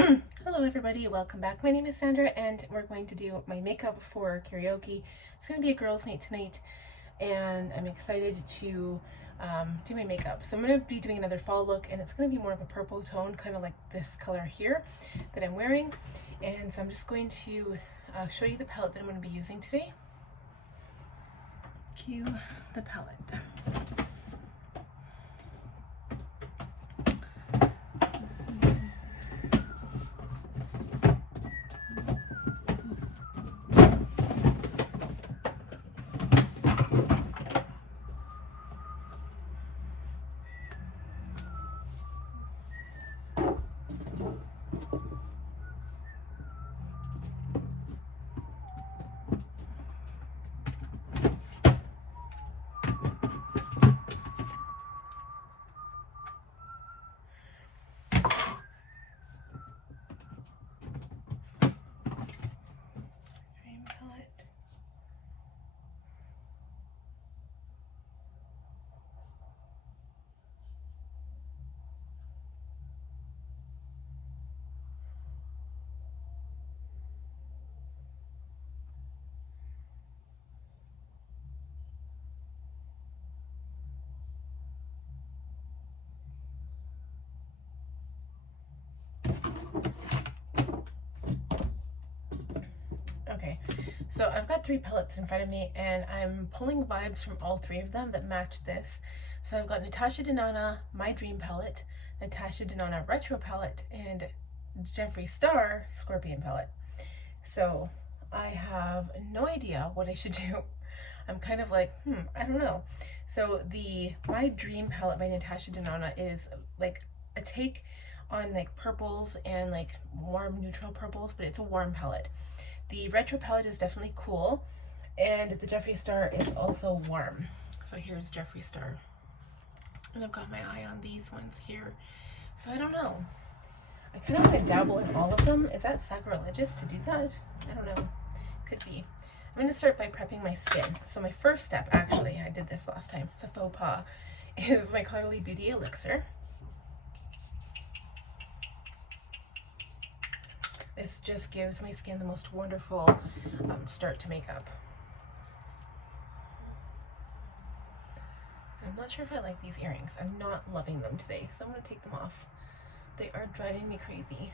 Hello everybody, welcome back. My name is Sandra and we're going to do my makeup for karaoke. It's going to be a girls' night tonight and I'm excited to do my makeup. So I'm going to be doing another fall look and it's going to be more of a purple tone, kind of like this color here that I'm wearing. And so I'm just going to show you the palette that I'm going to be using today. Cue the palette. Okay, so I've got three palettes in front of me and I'm pulling vibes from all three of them that match this. So I've got Natasha Denona, My Dream palette, Natasha Denona Retro palette, and Jeffree Star Scorpion palette. So I have no idea what I should do. I'm kind of like, I don't know. So the My Dream palette by Natasha Denona is like a take on like purples and like warm neutral purples, but it's a warm palette. The retro palette is definitely cool, and the Jeffree Star is also warm. So here's Jeffree Star. And I've got my eye on these ones here. So I don't know. I kind of want to dabble in all of them. Is that sacrilegious to do that? I don't know. Could be. I'm going to start by prepping my skin. So my first step, actually, I did this last time, it's a faux pas, is my Caudlaie Beauty Elixir. This just gives my skin the most wonderful start to makeup. I'm not sure if I like these earrings. I'm not loving them today, so I'm going to take them off. They are driving me crazy.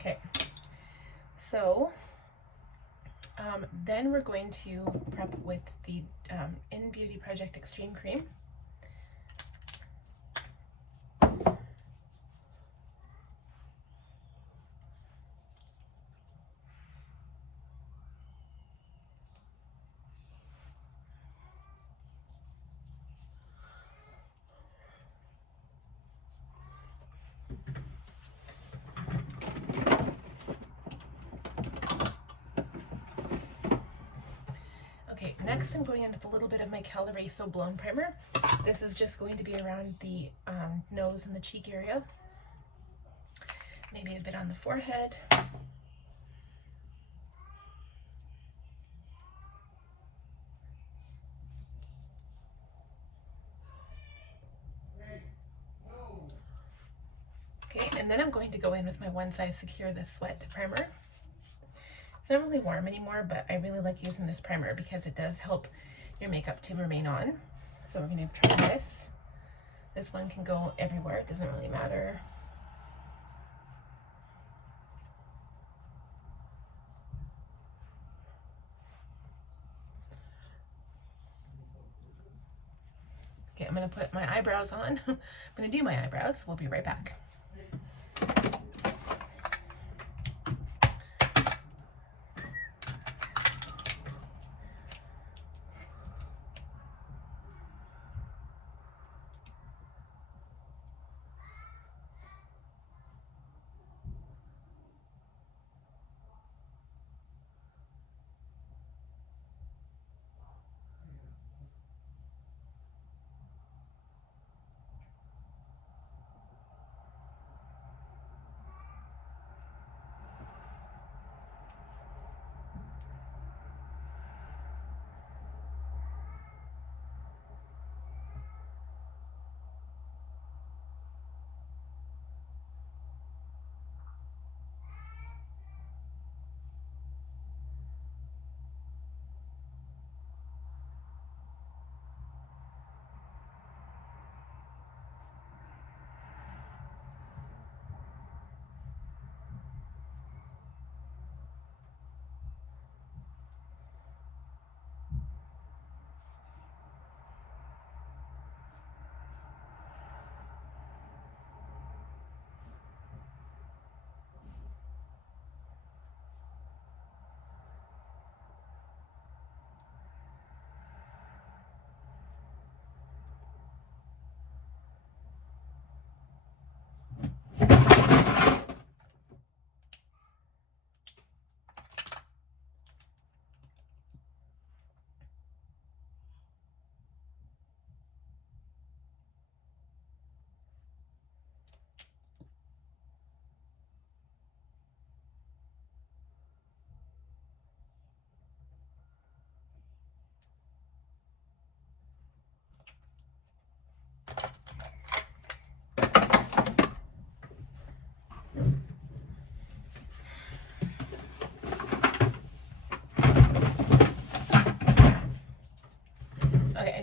Okay, so then we're going to prep with the Innbeauty Project Extreme Cream. Next, I'm going in with a little bit of my Caliray So Blown Primer. This is just going to be around the nose and the cheek area. Maybe a bit on the forehead. Okay, and then I'm going to go in with my One Size Secure This Sweat Primer. It's not really warm anymore, but I really like using this primer because it does help your makeup to remain on. So we're going to try this. This one can go everywhere, it doesn't really matter. Okay, I'm going to put my eyebrows on. I'm going to do my eyebrows. We'll be right back.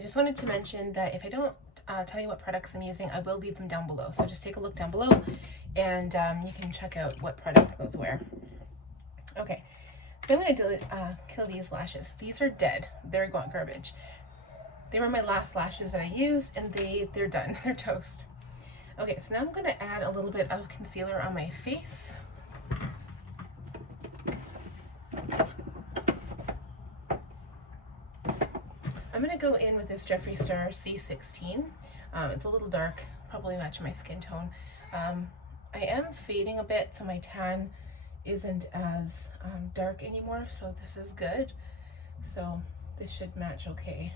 just wanted to mention that if I don't tell you what products I'm using, I will leave them down below. So just take a look down below and you can check out what product goes where. Okay, so I'm going to kill these lashes. These are dead. They're garbage. They were my last lashes that I used, and they're done. They're toast. Okay, so now I'm going to add a little bit of concealer on my face. I'm going to go in with this Jeffree Star C16. It's a little dark, probably matching my skin tone. I am fading a bit, so my tan isn't as dark anymore, so this is good. So this should match okay.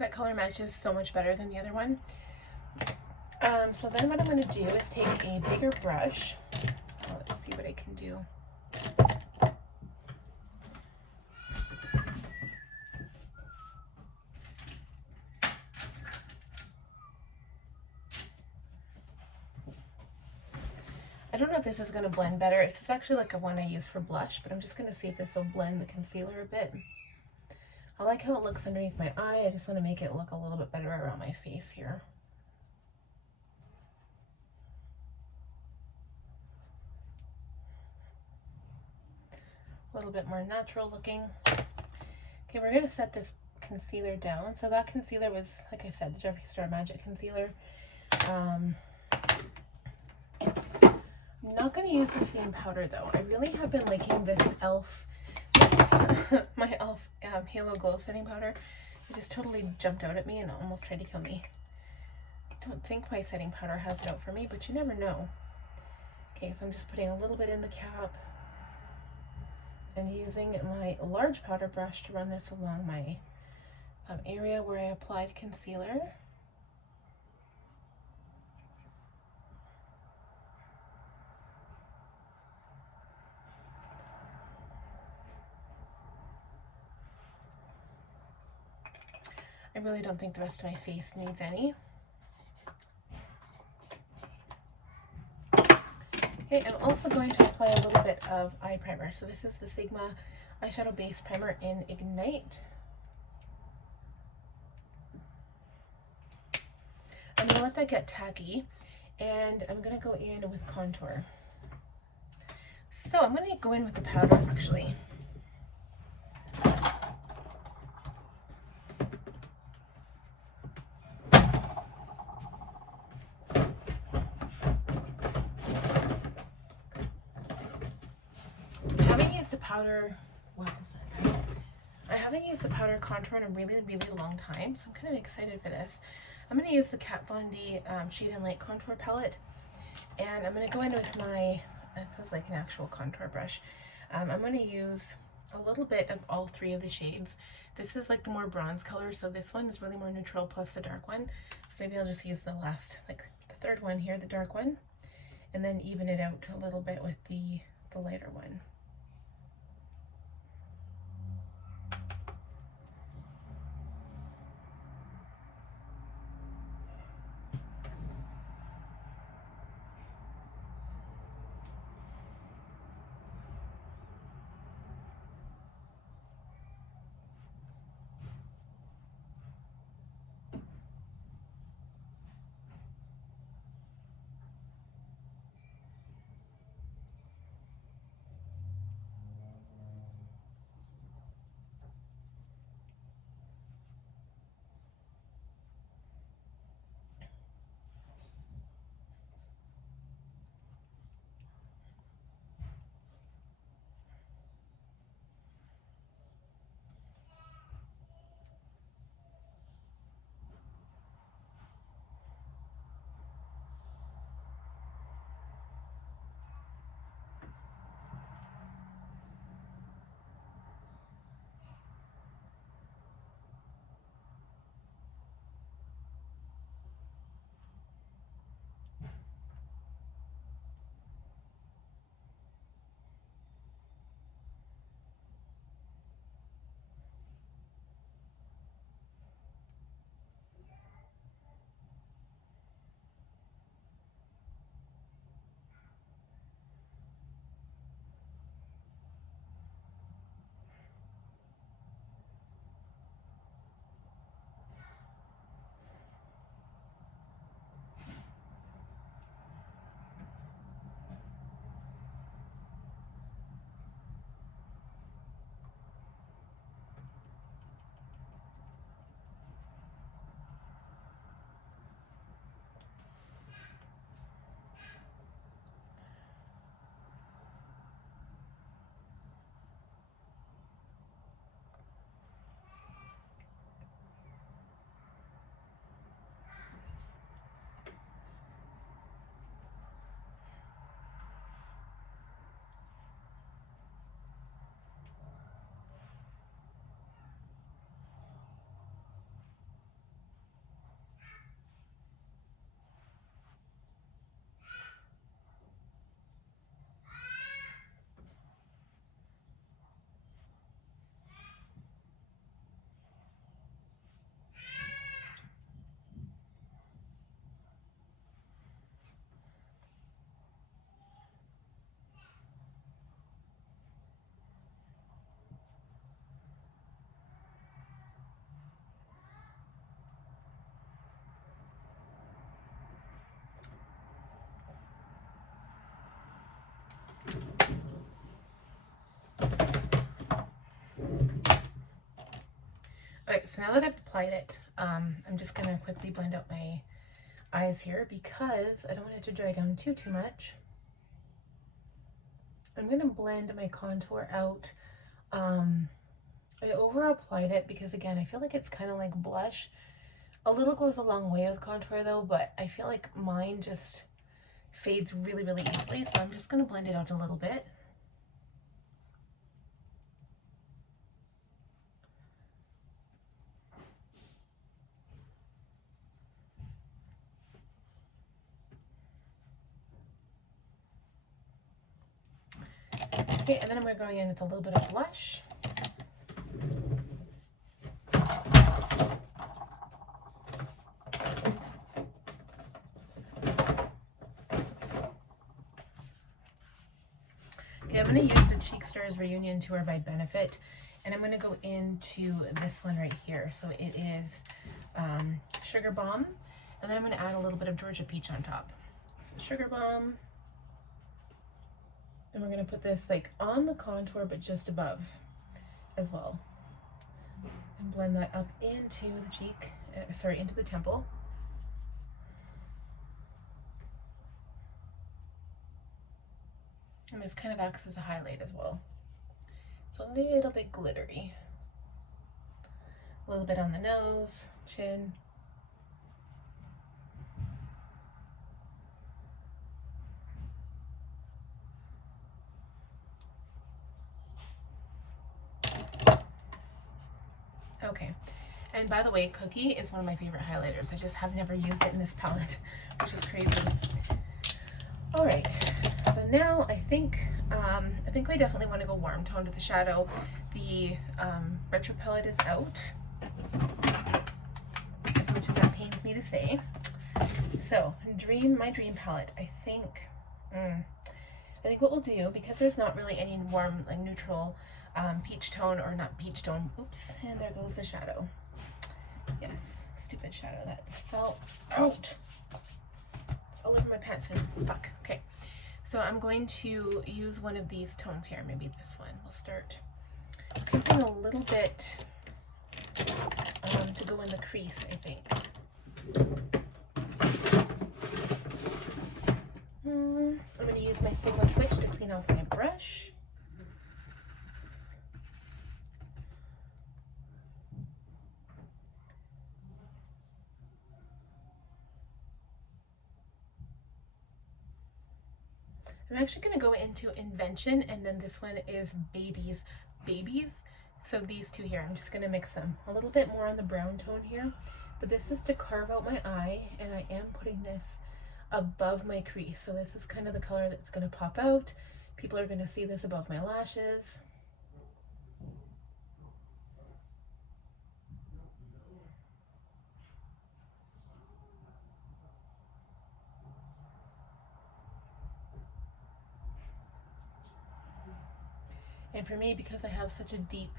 That color matches so much better than the other one. So then what I'm going to do is take a bigger brush. Let's see what I can do. I don't know if this is going to blend better. It's actually like a one I use for blush, but I'm just going to see if this will blend the concealer a bit. I like how it looks underneath my eye. I just want to make it look a little bit better around my face here. A little bit more natural looking. Okay, we're going to set this concealer down. So that concealer was, like I said, the Jeffree Star Magic Concealer. I'm not going to use the same powder though. I really have been liking this e.l.f. my e.l.f. Halo Glow Setting Powder. It just totally jumped out at me and almost tried to kill me. I don't think my setting powder has it out for me, but you never know. Okay, so I'm just putting a little bit in the cap and using my large powder brush to run this along my area where I applied concealer. I really don't think the rest of my face needs any. Okay, I'm also going to apply a little bit of eye primer. So this is the Sigma Eyeshadow Base Primer in Ignite. I'm going to let that get tacky, and I'm going to go in with contour. So I'm going to go in with the powder actually. Powder, I haven't used a powder contour in a really long time, so I'm kind of excited for this. I'm going to use the Kat Von D Shade and Light Contour Palette, and I'm going to go in with my, this is like an actual contour brush. I'm going to use a little bit of all three of the shades. This is like the more bronze color, so this one is really more neutral plus the dark one. So maybe I'll just use the last, like the third one here, the dark one, and then even it out a little bit with the lighter one. Okay, so now that I've applied it, I'm just going to quickly blend out my eyes here because I don't want it to dry down too much. I'm going to blend my contour out. I over applied it because, again, I feel like it's kind of like blush. A little goes a long way with contour though, but I feel like mine just fades really easily, so I'm just going to blend it out a little bit. Okay, and then I'm going to go in with a little bit of blush. Okay, I'm going to use the Cheek Stars Reunion Tour by Benefit, and I'm going to go into this one right here. So it is Sugar Bomb, and then I'm going to add a little bit of Georgia Peach on top. So Sugar Bomb. And we're going to put this like on the contour, but just above as well. And blend that up into the cheek, sorry, into the temple. And this kind of acts as a highlight as well. It's a little bit glittery. A little bit on the nose, chin. Okay, and by the way, Cookie is one of my favorite highlighters. I just have never used it in this palette, which is crazy. All right, so now I think we definitely want to go warm toned with the shadow. The retro palette is out, as much as that pains me to say. So my dream palette, I think what we'll do, because there's not really any warm, like neutral peach tone, or not peach tone, oops, and there goes the shadow. Yes, stupid shadow that fell out. It's all over my pants and fuck. Okay, so I'm going to use one of these tones here, maybe this one. We'll start something a little bit to go in the crease, I think. I'm going to use my single switch to clean off my brush. I'm actually going to go into Invention, and then this one is Babies. So these two here, I'm just going to mix them a little bit more on the brown tone here, but this is to carve out my eye, and I am putting this above my crease. So this is kind of the color that's going to pop out. People are going to see this above my lashes. And for me, because I have such a deep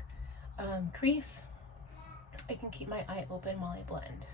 crease, I can keep my eye open while I blend.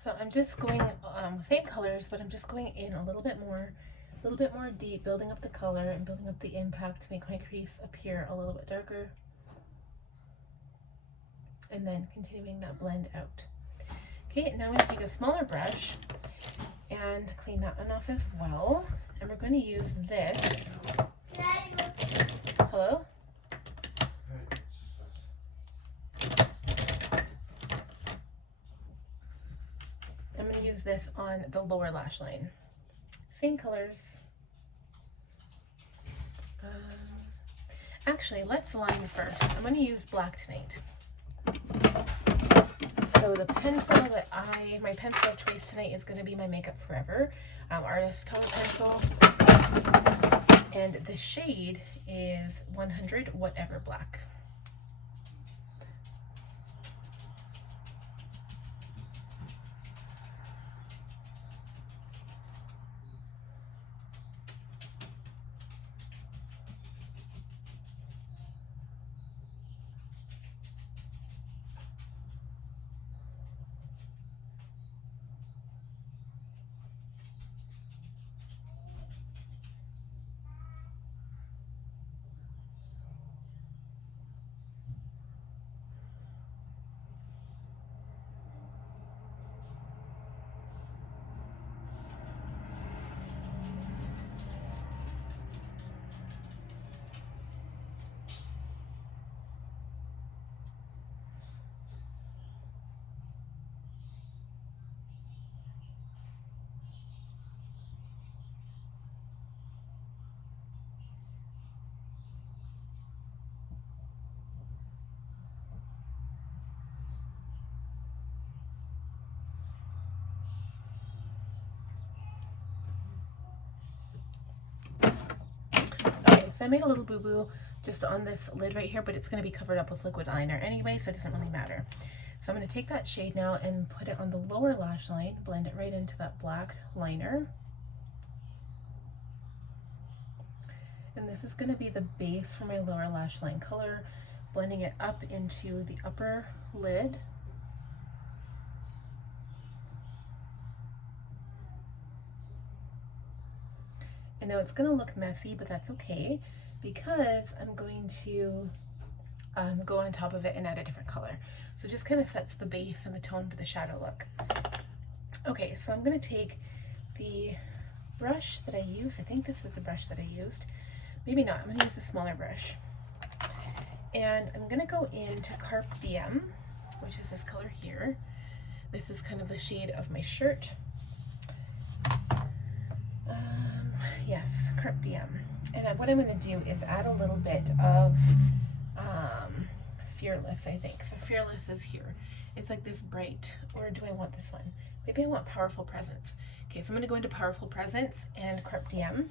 So I'm just going same colors, but I'm just going in a little bit more deep, building up the color and building up the impact to make my crease appear a little bit darker, and then continuing that blend out. Okay, now I'm going to take a smaller brush and clean that one off as well, and we're going to use this. Hello? I'm going to use this on the lower lash line. Same colors. Actually, let's line first. I'm going to use black tonight. So the pencil that my pencil of choice tonight is going to be my Makeup Forever Artist Color Pencil. And the shade is 100 Whatever Black. Okay, so I made a little boo-boo just on this lid right here, but it's going to be covered up with liquid eyeliner anyway, so it doesn't really matter. So I'm going to take that shade now and put it on the lower lash line, blend it right into that black liner. And this is going to be the base for my lower lash line color, blending it up into the upper lid. And now it's going to look messy, but that's okay because I'm going to go on top of it and add a different color. So it just kind of sets the base and the tone for the shadow look. Okay, so I'm going to take the brush that I used. I think this is the brush that I used. Maybe not. I'm going to use a smaller brush. And I'm going to go into Carpe Diem, which is this color here. This is kind of the shade of my shirt. Yes, Carpe Diem. And what I'm going to do is add a little bit of Fearless, I think. So Fearless is here. It's like this bright, or do I want this one? Maybe I want Powerful Presence. Okay, so I'm going to go into Powerful Presence and Carpe Diem.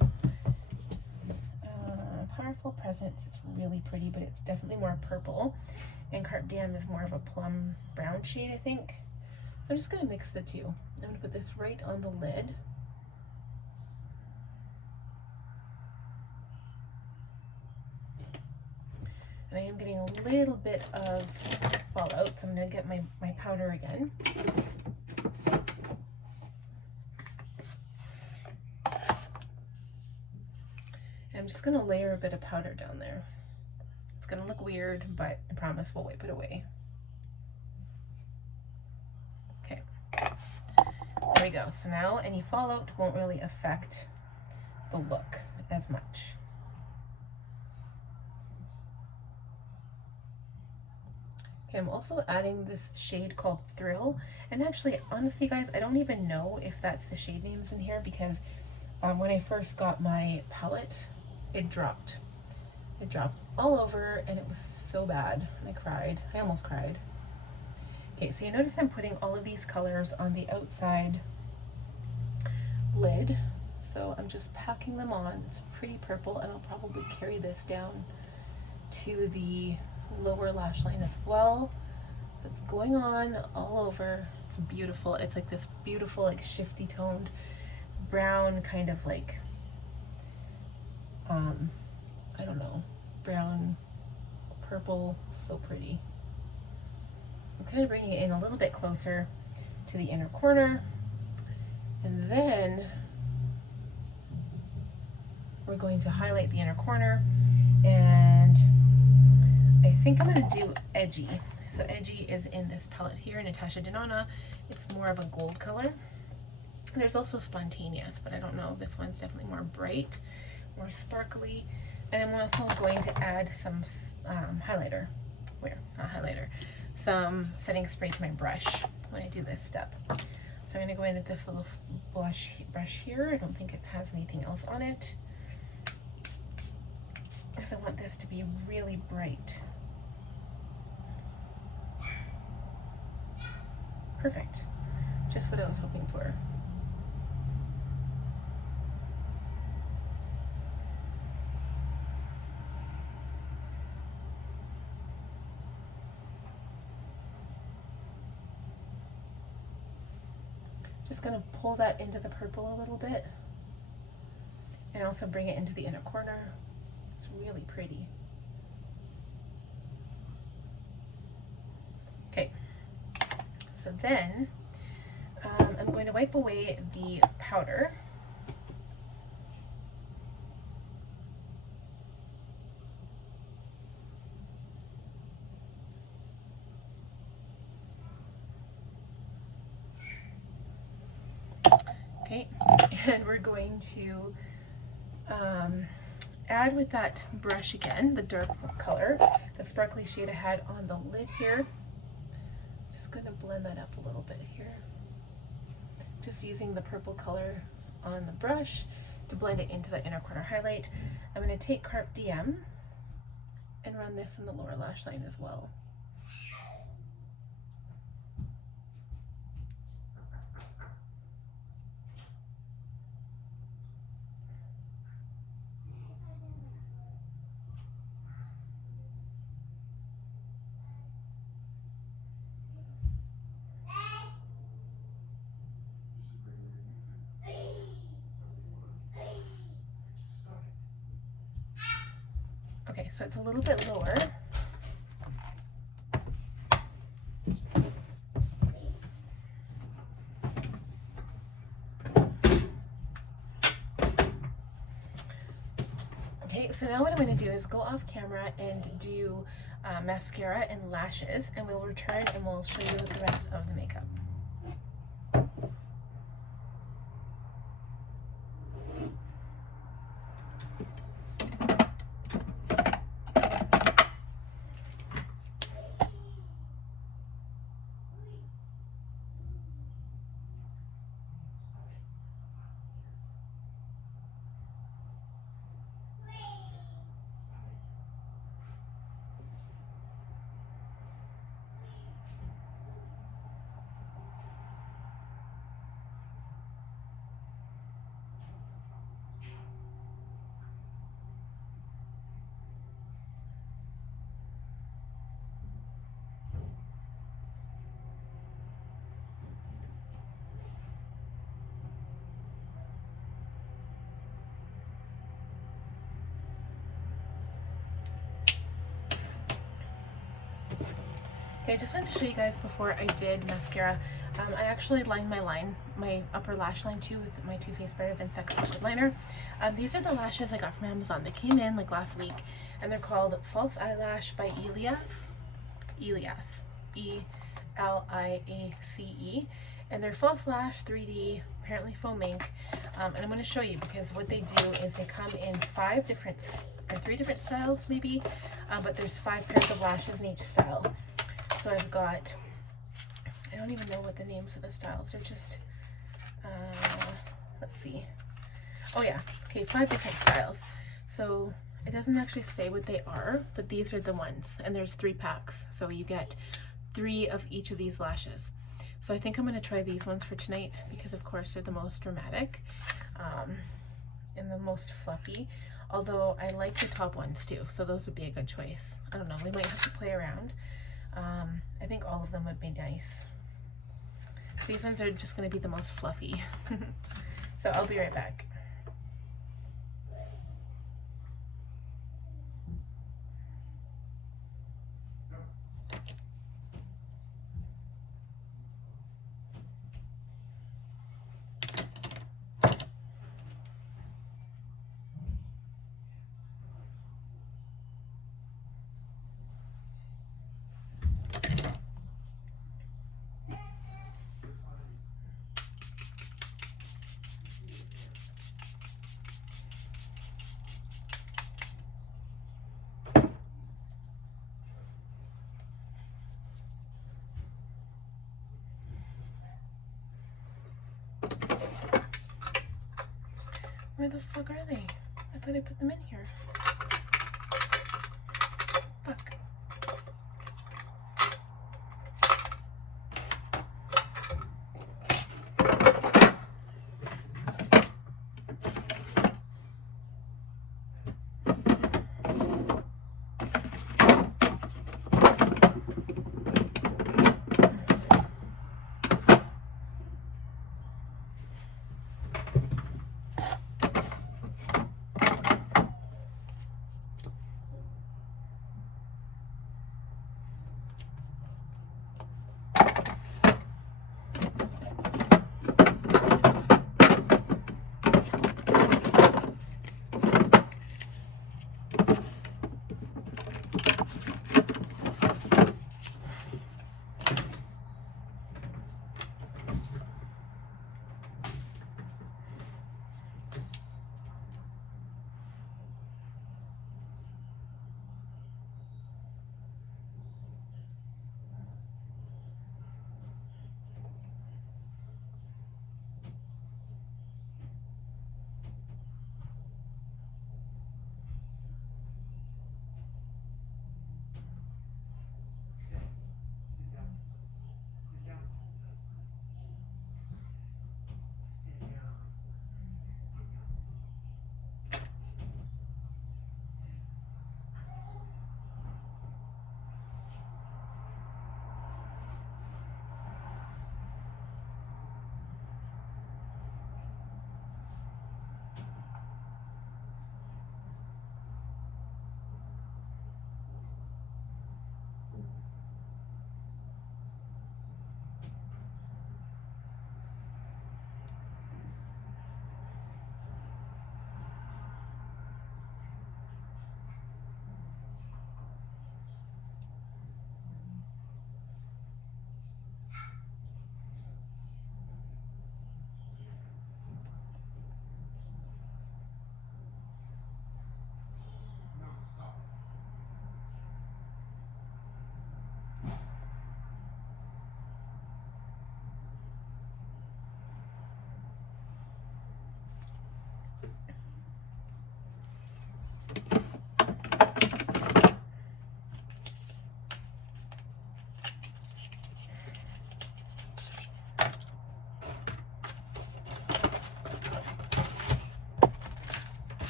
Powerful Presence is really pretty, but it's definitely more purple. And Carpe Diem is more of a plum brown shade, I think. So I'm just going to mix the two. I'm going to put this right on the lid. And I am getting a little bit of fallout, so I'm going to get my powder again. And I'm just going to layer a bit of powder down there. It's going to look weird, but I promise we'll wipe it away. Okay, there we go. So now any fallout won't really affect the look as much. Okay, I'm also adding this shade called Thrill, and actually, honestly guys, I don't even know if that's the shade names in here because when I first got my palette, it dropped. It dropped all over and it was so bad. I cried. I almost cried. Okay, so you notice I'm putting all of these colors on the outside lid, so I'm just packing them on. It's pretty purple, and I'll probably carry this down to the lower lash line as well. It's going on all over. It's beautiful. It's like this beautiful, like shifty toned brown, kind of like I don't know, brown purple. So pretty. I'm kind of bringing it in a little bit closer to the inner corner, and then we're going to highlight the inner corner, and I think I'm going to do Edgy. So Edgy is in this palette here, Natasha Denona. It's more of a gold color. There's also Spontaneous, but I don't know. This one's definitely more bright, more sparkly. And I'm also going to add some highlighter. Where? Not highlighter. Some setting spray to my brush when I do this step. So I'm going to go in with this little brush here. I don't think it has anything else on it, because I want this to be really bright. Perfect. Just what I was hoping for. Just gonna pull that into the purple a little bit and also bring it into the inner corner. It's really pretty. Okay, so then I'm going to wipe away the powder. Okay, and we're going to add with that brush again, the dark color, the sparkly shade I had on the lid here. Just going to blend that up a little bit here. Just using the purple color on the brush to blend it into the inner corner highlight. I'm going to take Carp DM and run this in the lower lash line as well. Okay, so it's a little bit lower. Okay, so now what I'm going to do is go off camera and do mascara and lashes, and we'll return and we'll show you the rest of the makeup. Okay, I just wanted to show you guys before I did mascara. I actually lined my upper lash line too with my Too Faced Better Than Sex liquid liner. These are the lashes I got from Amazon. They came in like last week, and they're called False Eyelash by Elias. Elias. E-L-I-A-C-E. And they're false lash, 3D, apparently foam ink. And I'm going to show you because what they do is they come in 3 different styles maybe, but there's 5 pairs of lashes in each style. So I've got, I don't even know what the names of the styles are, just, let's see. Oh yeah, okay, 5 different styles. So it doesn't actually say what they are, but these are the ones, and there's 3 packs. So you get 3 of each of these lashes. So I think I'm going to try these ones for tonight because of course they're the most dramatic and the most fluffy. Although I like the top ones too, so those would be a good choice. I don't know, we might have to play around. I think all of them would be nice. These ones are just going to be the most fluffy. So I'll be right back. Where the fuck are they? I thought I put them in here. Fuck.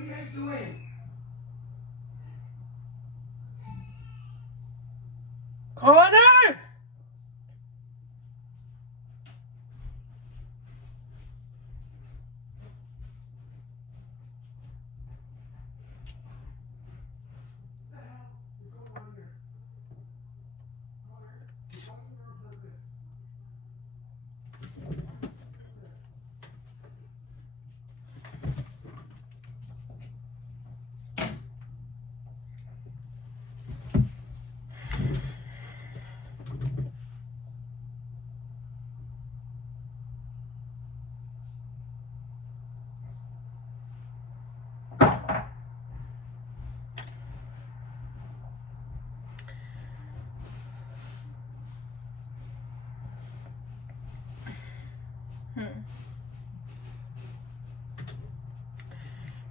What are you guys doing? Connor!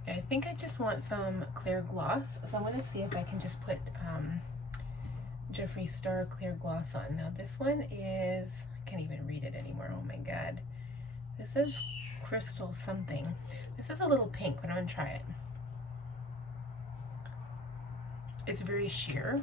I think I just want some clear gloss, so I'm going to see if I can just put Jeffree Star clear gloss on. Now this one is, I can't even read it anymore, oh my god. This is Crystal something. This is a little pink, but I'm going to try it. It's very sheer.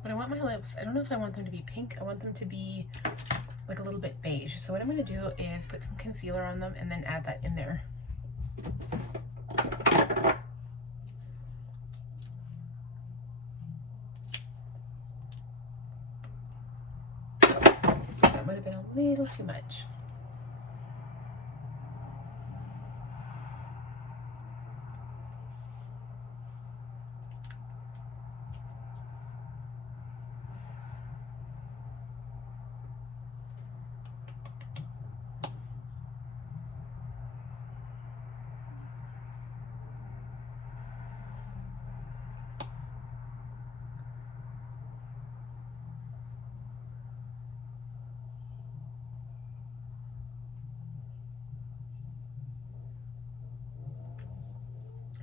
But I want my lips, I don't know if I want them to be pink. I want them to be like a little bit beige. So what I'm going to do is put some concealer on them and then add that in there. That might have been a little too much.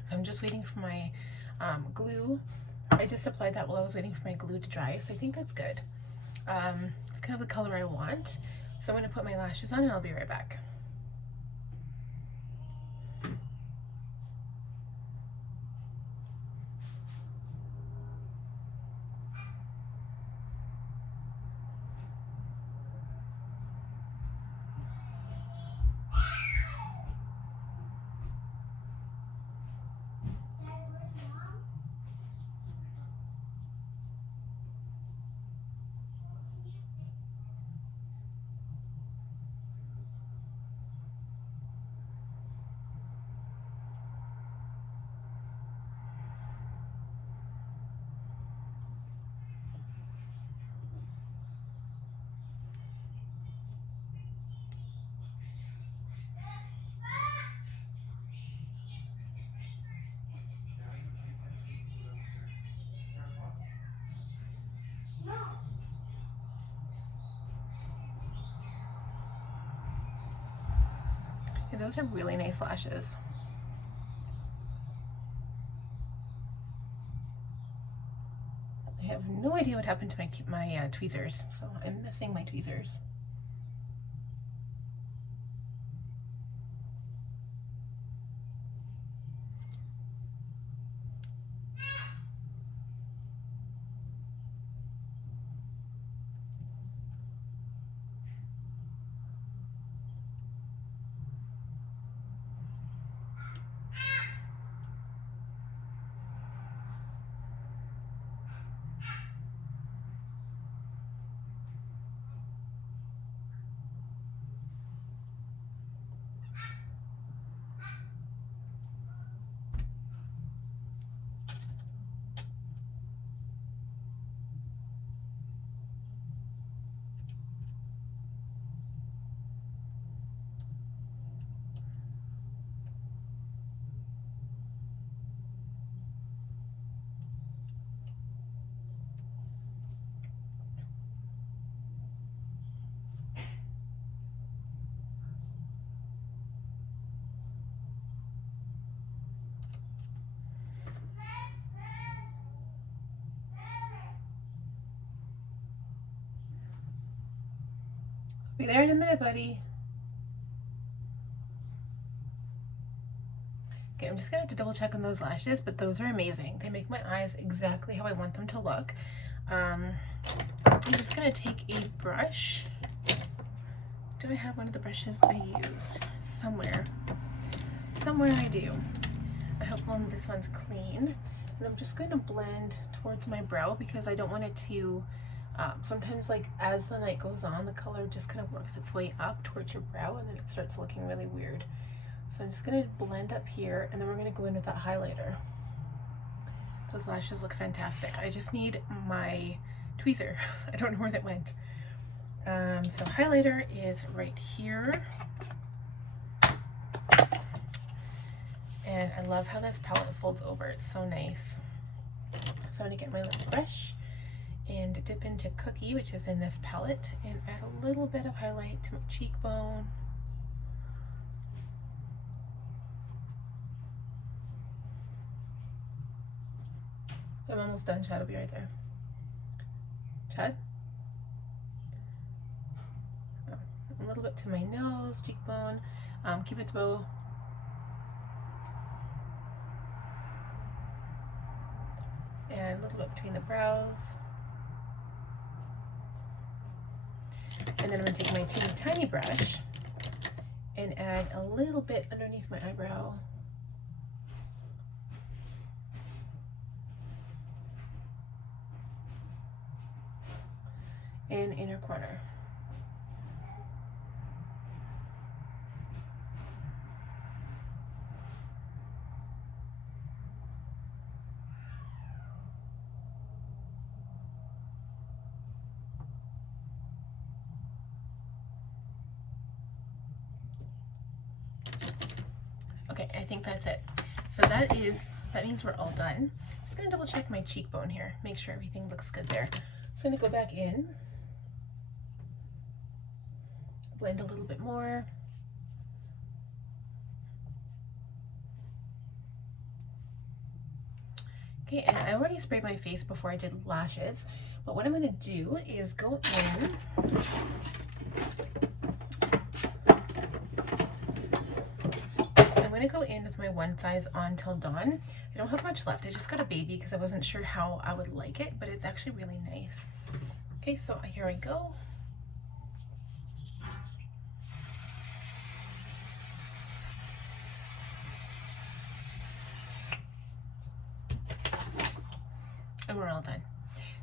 So I'm just waiting for my glue. I just applied that while I was waiting for my glue to dry, so I think that's good. It's kind of the color I want. So I'm going to put my lashes on and I'll be right back. And those are really nice lashes. I have no idea what happened to my tweezers, so I'm missing my tweezers. Be there in a minute, buddy. Okay, I'm just gonna have to double check on those lashes, but those are amazing. They make my eyes exactly how I want them to look. I'm just gonna take a brush. Do I have one of the brushes I use? Somewhere I do. I hope this one's clean. And I'm just going to blend towards my brow because I don't want it to, sometimes like as the night goes on, the color just kind of works its way up towards your brow and then it starts looking really weird. So I'm just going to blend up here and then we're going to go in with that highlighter. Those lashes look fantastic. I just need my tweezer. I don't know where that went. So highlighter is right here. And I love how this palette folds over. It's so nice. So I'm going to get my little brush and dip into Cookie, which is in this palette, and add a little bit of highlight to my cheekbone. I'm almost done. Chad will be right there. Chad? Oh, a little bit to my nose, cheekbone, Cupid's bow. And a little bit between the brows. And then I'm going to take my teeny tiny brush and add a little bit underneath my eyebrow. And inner corner. Okay, I think that's it. So that means we're all done. I'm just gonna double check my cheekbone here, make sure everything looks good there. So I'm gonna go back in, blend a little bit more. Okay, and I already sprayed my face before I did lashes, but what I'm gonna do is go in. I'm going to go in with my One Size On Till Dawn. I don't have much left. I just got a baby because I wasn't sure how I would like it, but it's actually really nice. Okay, so here I go. And we're all done.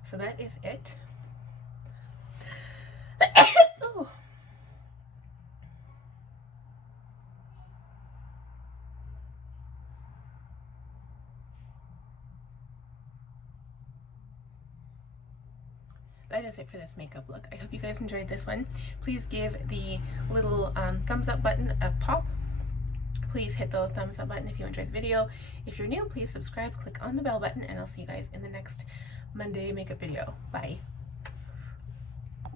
So that is it. Ooh. That is it for this makeup look. I hope you guys enjoyed this one. Please give the little thumbs up button a pop. Please hit the thumbs up button if you enjoyed the video. If you're new, please subscribe, click on the bell button, and I'll see you guys in the next Monday makeup video. Bye.